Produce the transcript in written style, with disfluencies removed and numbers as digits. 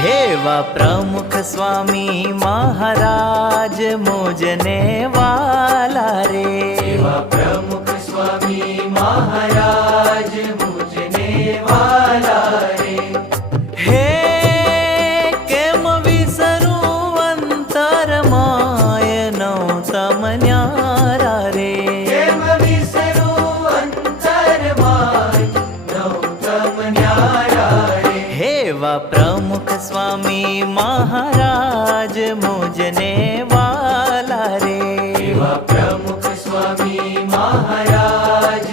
हेवा प्रमुख स्वामी महाराज मुझने वाला रे। हेवा प्रमुख स्वामी महाराज मुझने वाला रे। हे केम विसरू अंतर माय नौतम न्यारा रे। केम विसरू अंतर माय नौतम न्यारा रे। हेवा प्रमुख स्वामी महाराज मुझने वाला रे। हेवा प्रमुख स्वामी महाराज